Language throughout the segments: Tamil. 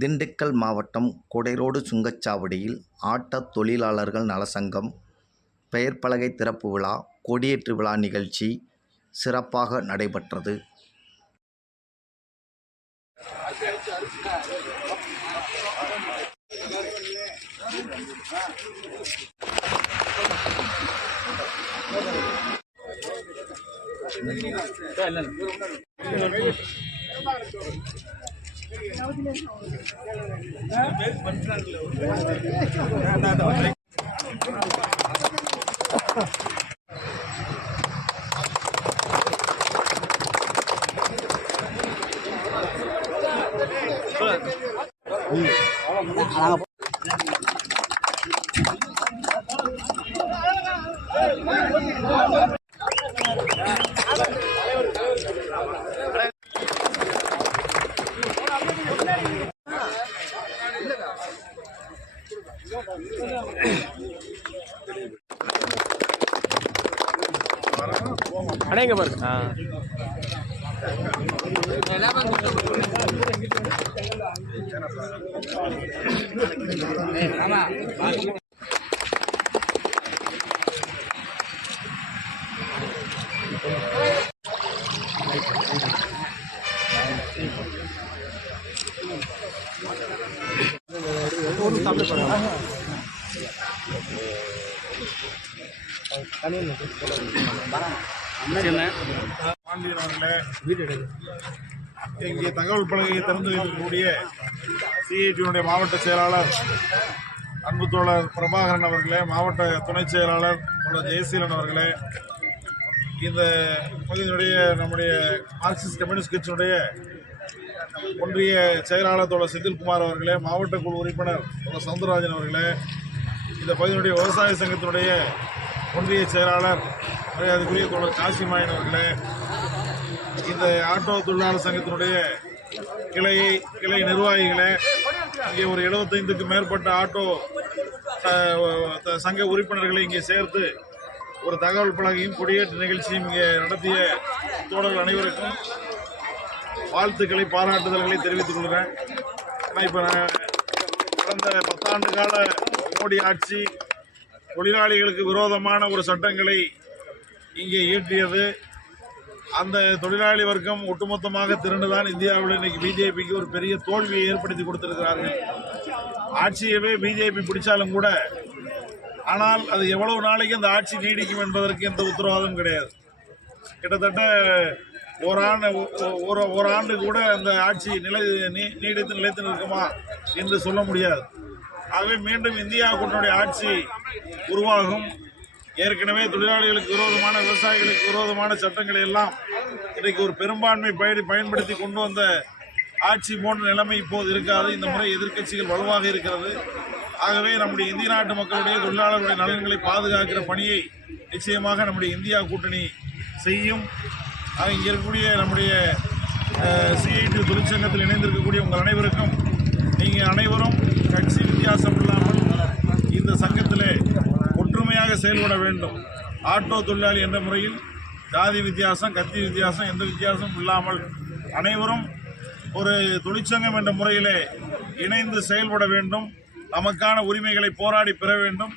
திண்டுக்கல் மாவட்டம் கொடைரோடு சுங்கச்சாவடியில் ஆட்டோ தொழிலாளர்கள் நலசங்கம் பெயர் பலகை திறப்பு விழா, கொடியேற்று விழா நிகழ்ச்சி சிறப்பாக நடைபெற்றது. அடேங்க பாரு. பாண்டியன் அவர்களே, இங்கே தகவல் பலகையை திறந்து வைக்கக்கூடிய சிஐடியினுடைய மாவட்ட செயலாளர் அன்பு தோழர் பிரபாகரன் அவர்களே, மாவட்ட துணை செயலாளர் தோழர் ஜெயசீலன் அவர்களே, இந்த பகுதியினுடைய நம்முடைய மார்க்சிஸ்ட் கம்யூனிஸ்ட் கட்சியினுடைய ஒன்றிய செயலாளர் தோழர் செந்தில்குமார் அவர்களே, மாவட்ட குழு உறுப்பினர் தோழர் சவுந்தரராஜன் அவர்களே, இந்த பகுதியினுடைய விவசாய சங்கத்தினுடைய ஒன்றிய செயலாளர் அதுக்குரிய தோழர் காசிமாயன் அவர்களே, இந்த ஆட்டோ தொழிலாளர் சங்கத்தினுடைய கிளை நிர்வாகிகளே, இங்கே ஒரு 75க்கும் மேற்பட்ட ஆட்டோ சங்க உறுப்பினர்களை இங்கே சேர்த்து ஒரு தகவல் பலகையும் கொடியேற்று நிகழ்ச்சியும் இங்கே நடத்திய தோழர்கள் அனைவருக்கும் வாழ்த்துக்களை, பாராட்டுதல்களை தெரிவித்துக் கொள்கிறேன். ஆனால் இப்போ கடந்த 10 ஆண்டு கால மோடி ஆட்சி தொழிலாளிகளுக்கு விரோதமான ஒரு சட்டங்களை இங்கே இயற்றியது. அந்த தொழிலாளி வர்க்கம் ஒட்டுமொத்தமாக திரண்டுதான் இந்தியாவில் இன்னைக்கு பிஜேபிக்கு ஒரு பெரிய தோல்வியை ஏற்படுத்தி கொடுத்திருக்கிறார்கள். ஆட்சியவே பிஜேபி பிடிச்சாலும் கூட, ஆனால் அது எவ்வளவு நாளைக்கு அந்த ஆட்சி நீடிக்கும் என்பதற்கு எந்த உத்தரவாதம் கிடையாது. கிட்டத்தட்ட ஓராண்டு கூட அந்த ஆட்சி நீடித்து நிலைத்து நிற்குமா என்று சொல்ல முடியாது. ஆகவே மீண்டும் இந்தியா கூட்டணியுடைய ஆட்சி உருவாகும். ஏற்கனவே தொழிலாளிகளுக்கு விரோதமான, விவசாயிகளுக்கு விரோதமான சட்டங்களை எல்லாம் இன்றைக்கு ஒரு பெரும்பான்மை பயன்படுத்தி கொண்டு வந்த ஆட்சி போன்ற நிலைமை இப்போது இருக்காது. இந்த முறை எதிர்க்கட்சிகள் வலுவாக இருக்கிறது. ஆகவே நம்முடைய இந்திய நாட்டு மக்களுடைய தொழிலாளர்களுடைய நலன்களை பாதுகாக்கிற பணியை நிச்சயமாக நம்முடைய இந்தியா கூட்டணி செய்யும். இங்கே இருக்கக்கூடிய நம்முடைய சிஐடி தொழிற்சங்கத்தில் இணைந்திருக்கக்கூடிய உங்கள் அனைவருக்கும், நீங்கள் அனைவரும் கட்சி வித்தியாசம் இல்லாமல் இந்த சங்கத்திலே ஒற்றுமையாக செயல்பட வேண்டும். ஆட்டோ தொழிலாளி என்ற முறையில் ஜாதி வித்தியாசம், கட்சி வித்தியாசம், எந்த வித்தியாசமும் இல்லாமல் அனைவரும் ஒரு தொழிற்சங்கம் என்ற முறையிலே இணைந்து செயல்பட வேண்டும். நமக்கான உரிமைகளை போராடி பெற வேண்டும்.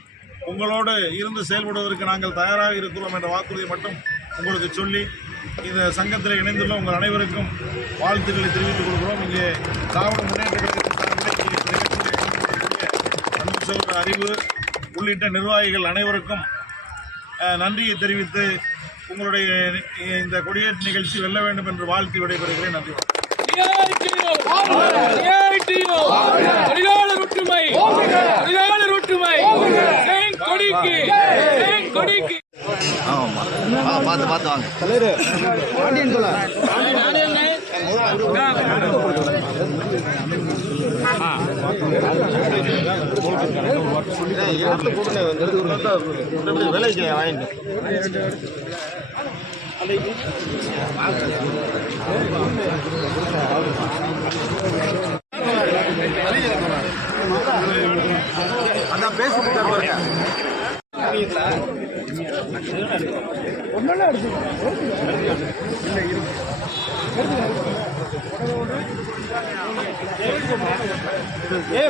உங்களோடு இருந்து செயல்படுவதற்கு நாங்கள் தயாராக இருக்கிறோம் என்ற வாக்குறுதியை மட்டும் உங்களுக்கு சொல்லி, இந்த சங்கத்தில் இணைந்துள்ள உங்கள் அனைவருக்கும் வாழ்த்துக்களை தெரிவித்துக் கொள்கிறோம். இங்கே திராவிட முன்னேற்ற கழகத்தின் அறிவு உள்ளிட்ட நிர்வாகிகள் அனைவருக்கும் நன்றியை தெரிவித்து உங்களுடைய இந்த கொடியேற்று நிகழ்ச்சி வெல்ல வேண்டும் என்று வாழ்த்தி விடைபெறுகிறேன். நன்றி. பார்த்து வாங்க. விலைக்கு வாங்கிட்டு அதான் பேசிட்டு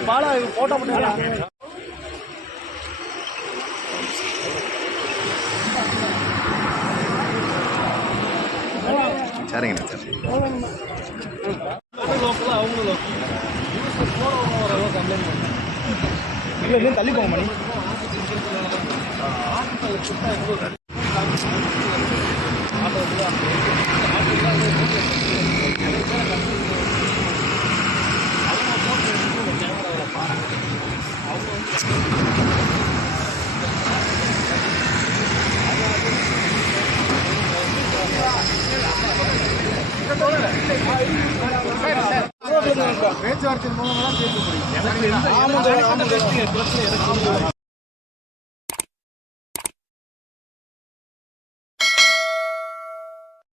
பாலா போட்டோ மட்டும் சரிங்கண்ணா சரி. இல்லை தள்ளி போங்க மணி. பேச்சுவார்த்தை மூலமாக தான்